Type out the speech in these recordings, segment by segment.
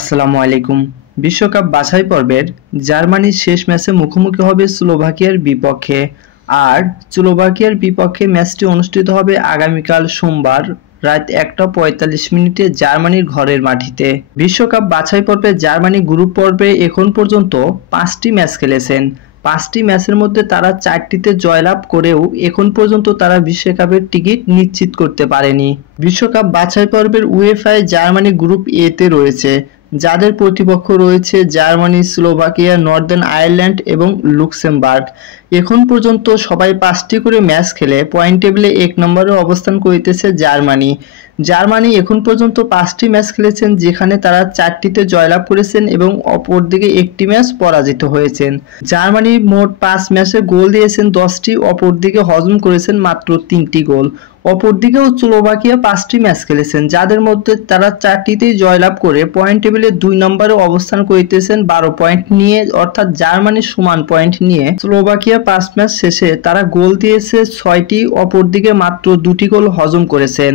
আসসালামু আলাইকুম। বিশ্বকাপ বাছাই পর্বের জার্মানির শেষ ম্যাচে মুখোমুখি হবে স্লোভাকিয়ার বিপক্ষে। আর স্লোভাকিয়ার বিপক্ষে ম্যাচটি অনুষ্ঠিত হবে আগামীকাল সোমবার রাত 1:45 জার্মানির ঘরের মাটিতে। বিশ্বকাপ বাছাই পর্বে জার্মানি গ্রুপ পর্বে এখন পর্যন্ত 5টি ম্যাচ খেলেছেন। 5টি ম্যাচের মধ্যে তারা 4টিতে জয়লাভ করেও এখন পর্যন্ত তারা বিশ্বকাপের টিকিট নিশ্চিত করতে পারেনি। বিশ্বকাপ বাছাই পর্বের উয়েফায় জার্মানি গ্রুপ এ তে রয়েছে, যাদের প্রতিপক্ষ রয়েছে জার্মানি, স্লোভাকিয়া, নর্দার্ন আয়ারল্যান্ড এবং লুক্সেমবার্গ। এখন পর্যন্ত সবাই 5টি করে ম্যাচ খেলে পয়েন্ট টেবিলে 1 নম্বরে অবস্থান করিতেছে জার্মানি। জার্মানি এখন পর্যন্ত 5টি ম্যাচ খেলেছেন, যেখানে তারা 4টিতে জয়লাভ করেছেন এবং অপরদিকে একটি ম্যাচ পরাজিত হয়েছেন। জার্মানি মোট 5 ম্যাচে গোল দিয়েছেন 10টি, অপরদিকে হজম করেছেন মাত্র 3টি গোল। অপরদিকেও স্লোভাকিয়া 5টি ম্যাচ খেলেছেন, যাদের মধ্যে তারা 4টিতেই জয়লাভ করে পয়েন্ট টেবিলে 2 নম্বরে অবস্থান করিতেছেন 12 পয়েন্ট নিয়ে, অর্থাৎ জার্মানির সমান পয়েন্ট নিয়ে। স্লোভাকিয়া 5 ম্যাচ শেষে তারা গোল দিয়েছে 6টি, অপরদিকে মাত্র 2টি গোল হজম করেছেন।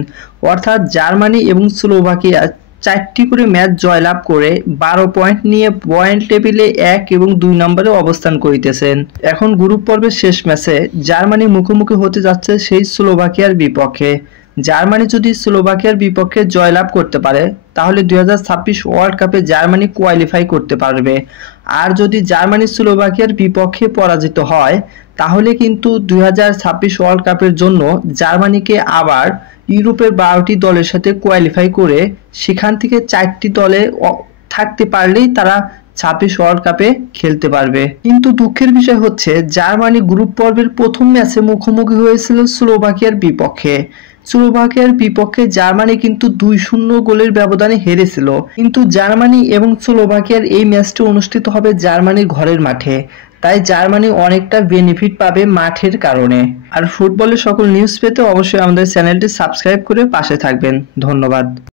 অর্থাৎ জার্মানি এবং স্লোভাকিয়া 4টি করে ম্যাচ জয়লাভ করে 12 পয়েন্ট নিয়ে পয়েন্ট টেবিলে 1 এবং 2 নম্বরে অবস্থান করিতেছেন। এখন গ্রুপ পর্বের শেষ ম্যাচে জার্মানি মুখোমুখি হতে যাচ্ছে সেই স্লোভাকিয়ার বিপক্ষে। জার্মানি যদি স্লোভাকিয়ার বিপক্ষে জয়লাভ করতে পারে, তাহলে 2026 ওয়ার্ল্ড কাপে জার্মানি কোয়ালিফাই করতে পারবে। আর যদি জার্মানি স্লোভাকিয়ার বিপক্ষে পরাজিত হয়, তাহলে কিন্তু 2026 ওয়ার্ল্ড কাপের জন্য জার্মানিকে আবার ইউরোপের 12টি দলের সাথে কোয়ালিফাই করে সেখান থেকে 4টি দলে থাকতে পারলেই তারা 26 ওয়ার্ল্ড কাপে খেলতে পারবে। কিন্তু দুঃখের বিষয় হচ্ছে, জার্মানি গ্রুপ পর্বের প্রথম ম্যাচে মুখোমুখি হয়েছিল স্লোভাকিয়ার বিপক্ষে। স্লোভাকিয়ার বিপক্ষে জার্মানি কিন্তু 2-0 গোলের ব্যবধানে হেরেছিল। কিন্তু জার্মানি এবং স্লোভাকিয়ার এই ম্যাচটি অনুষ্ঠিত হবে জার্মানির ঘরের মাঠে, তাই জার্মানি অনেকটা বেনিফিট পাবে মাঠের কারণে। আর ফুটবলের সকল নিউজ পেতে অবশ্যই আমাদের চ্যানেলটি সাবস্ক্রাইব করে পাশে থাকবেন। ধন্যবাদ।